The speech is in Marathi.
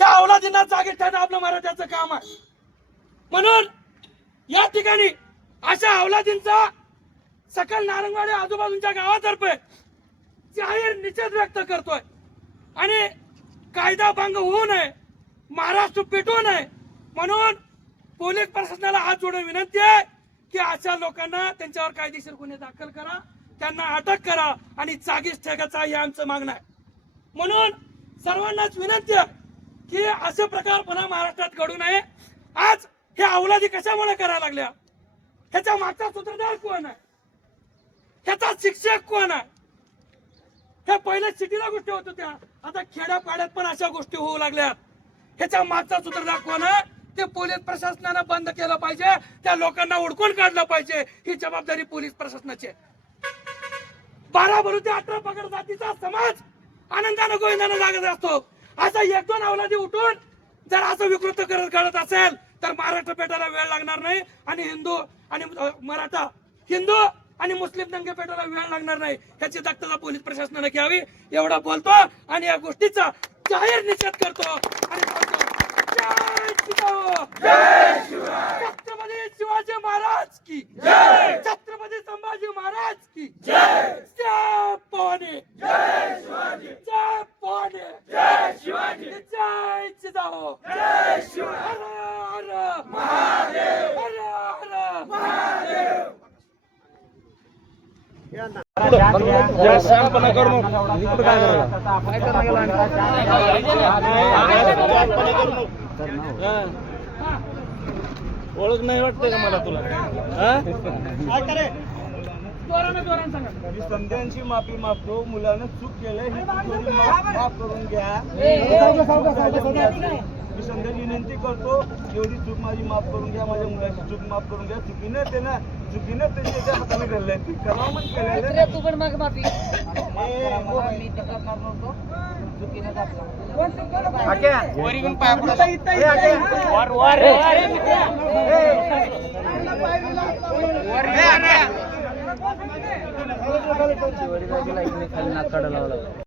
त्या औलादींना जागे ठेवणं आपलं मराठ्याचं काम आहे. म्हणून या ठिकाणी अशा औलादींचा सकल नारंगवाडी आजूबाजूच्या गावातर्फे जाहीर निषेध व्यक्त करतोय. आणि कायदा भंग होऊ नये महाराष्ट्र पेटू नये. म्हणून पोलीस प्रशासनाला हात जोडून विनंती आहे की अशा लोकांना त्यांच्यावर कायदेशीर गुन्हे दाखल करा त्यांना अटक करा आणि जागीच ठेकायचा हे आमचं मागणं आहे. म्हणून सर्वांनाच विनंती आहे की असे प्रकार पुन्हा महाराष्ट्रात घडू नये. आज हे अवलादी कशामुळे करायला लागल्या? ह्याच्या मागचा सूत्रधार कोण आहे? ह्याचा शिक्षक कोण आहे? ह्या पहिल्या सिटीला गोष्टी होत होत्या. आता खेड्यापाड्यात पण अशा गोष्टी होऊ लागल्या. ह्याच्या मागचा सूत्रधार कोण ते पोलीस प्रशासनानं बंद केलं पाहिजे. त्या लोकांना उडकून काढलं पाहिजे. ही जबाबदारी पोलीस प्रशासनाची बारा भरू ते अठरा पगड जातीचा समाज आनंदानं गोविंदानं लागत असतो. असा एक दोन अवलादी उठून जर असं विकृत करत घडत असेल तर महाराष्ट्र पेटायला वेळ लागणार नाही. आणि हिंदू आणि मराठा हिंदू आणि मुस्लिम दंगे पेटायला वेळ लागणार नाही. ह्याची दक्षता पोलीस प्रशासनाने घ्यावी. एवढा बोलतो आणि या गोष्टीचा जाहीर निषेध करतो. आणि! छत्रपती शिवाजी महाराज की. छत्रपती संभाजी महाराज की. जय. पवाने. जय शिवाजी. जय पवाने. जय शिवाजी. जय शिवाजी. हर हर महादेव. हर हर महादेव ओळख नाही वाटते का मला तुला संध्यांची माफी मागतो मुलानं चूक केलं ही माफ करून घ्या मी संध्या विनंती करतो एवढी चूक माझी माफ करून घ्या माझ्या मुलाची चूक माफ करून घ्या. चुकीनं ते ना चुकीनं ते त्याच्या हाताने घडलंय ती करावं केलेलं रे, तू पण माग माफी. लावला